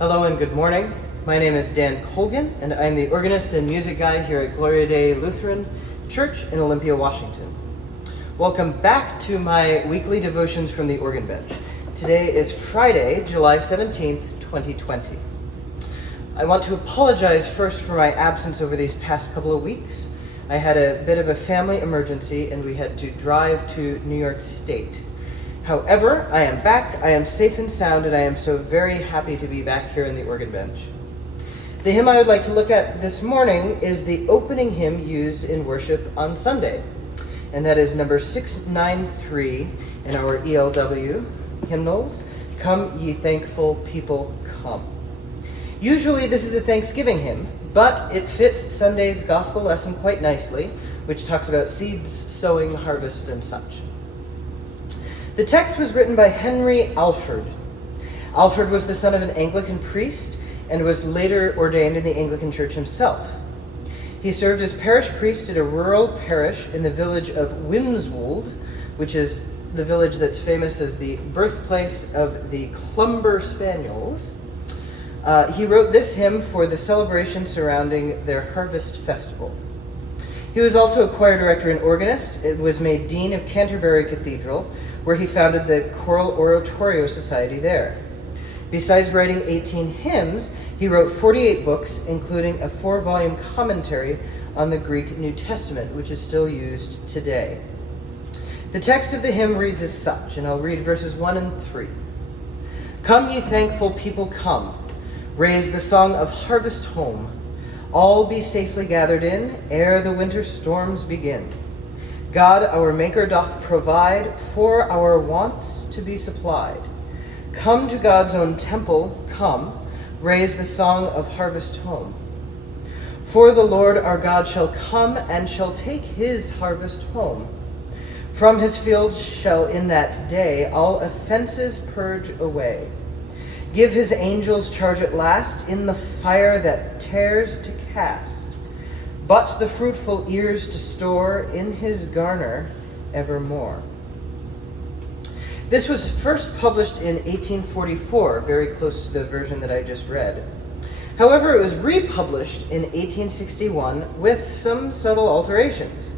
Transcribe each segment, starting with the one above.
Hello and good morning. My name is Dan Colgan, and I'm the organist and music guy here at Gloria Dei Lutheran Church in Olympia, Washington. Welcome back to my weekly devotions from the organ bench. Today is Friday, July 17th, 2020. I want to apologize first for my absence over these past couple of weeks. I had a bit of a family emergency and we had to drive to New York State. However, I am back, I am safe and sound, and I am so very happy to be back here in the organ bench. The hymn I would like to look at this morning is the opening hymn used in worship on Sunday, and that is number 693 in our ELW hymnals, Come Ye Thankful People Come. Usually this is a Thanksgiving hymn, but it fits Sunday's gospel lesson quite nicely, which talks about seeds, sowing, harvest, and such. The text was written by Henry Alford. Alford was the son of an Anglican priest and was later ordained in the Anglican Church himself. He served as parish priest at a rural parish in the village of Wimswold, which is the village that's famous as the birthplace of the Clumber Spaniels. He wrote this hymn for the celebration surrounding their harvest festival. He was also a choir director and organist. It was made Dean of Canterbury Cathedral, where he founded the Choral Oratorio Society there. Besides writing 18 hymns, he wrote 48 books, including a 4-volume commentary on the Greek New Testament, which is still used today. The text of the hymn reads as such, and I'll read verses 1 and 3. Come, ye thankful people, come. Raise the song of harvest home. All be safely gathered in, ere the winter storms begin. God our Maker doth provide for our wants to be supplied. Come to God's own temple, come, raise the song of harvest home. For the Lord our God shall come and shall take his harvest home. From his fields shall in that day all offenses purge away. Give his angels charge at last in the fire that tears to cast, but the fruitful ears to store in his garner evermore. This was first published in 1844, very close to the version that I just read. However, it was republished in 1861 with some subtle alterations.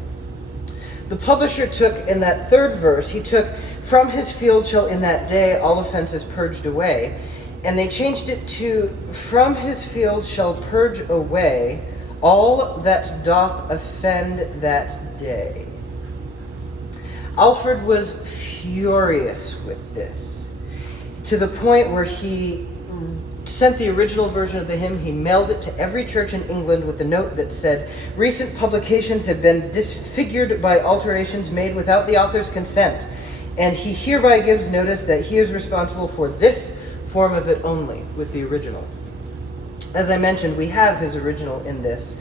The publisher took, in that third verse, he took, from his field shall in that day all offenses purged away, and they changed it to, from his field shall purge away all that doth offend that day. Alfred was furious with this, to the point where he sent the original version of the hymn, he mailed it to every church in England with a note that said, recent publications have been disfigured by alterations made without the author's consent, and he hereby gives notice that he is responsible for this form of it only, with the original. As I mentioned, we have his original in this.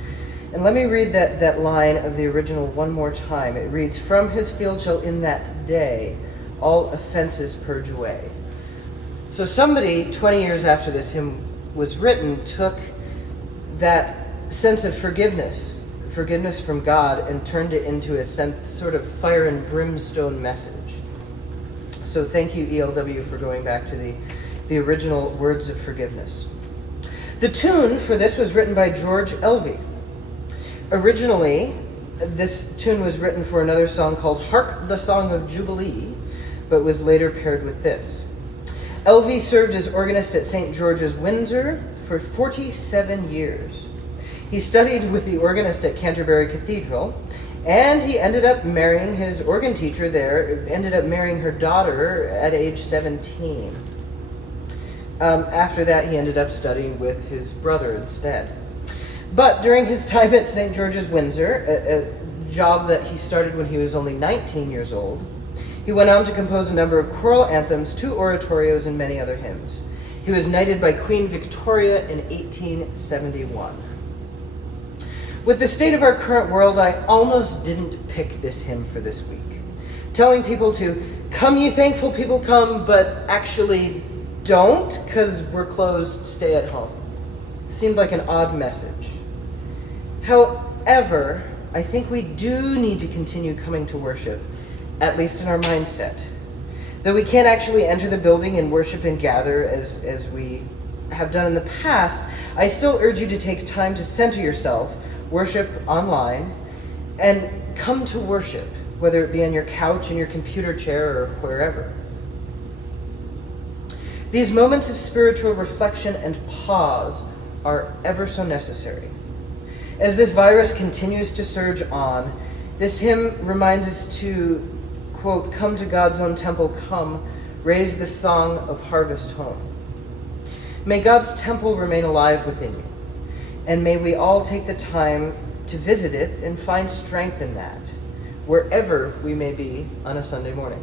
And let me read that line of the original one more time. It reads, from his field shall in that day all offenses purge away. So somebody, 20 years after this hymn was written, took that sense of forgiveness from God, and turned it into a sort of fire and brimstone message. So thank you, ELW, for going back to the original words of forgiveness. The tune for this was written by George Elvey. Originally, this tune was written for another song called Hark the Song of Jubilee, but was later paired with this. Elvey served as organist at St. George's, Windsor for 47 years. He studied with the organist at Canterbury Cathedral, and he ended up marrying his organ teacher there, ended up marrying her daughter at age 17. After that, he ended up studying with his brother instead. But during his time at St. George's, Windsor, a job that he started when he was only 19 years old, he went on to compose a number of choral anthems, 2 oratorios, and many other hymns. He was knighted by Queen Victoria in 1871. With the state of our current world, I almost didn't pick this hymn for this week. Telling people to, come ye thankful people come, but actually don't, because we're closed, stay at home. Seemed like an odd message. However, I think we do need to continue coming to worship, at least in our mindset. Though we can't actually enter the building and worship and gather as we have done in the past, I still urge you to take time to center yourself, worship online, and come to worship, whether it be on your couch, in your computer chair, or wherever. These moments of spiritual reflection and pause are ever so necessary. As this virus continues to surge on, this hymn reminds us to, quote, "Come to God's own temple, come, raise the song of harvest home." May God's temple remain alive within you, and may we all take the time to visit it and find strength in that, wherever we may be on a Sunday morning.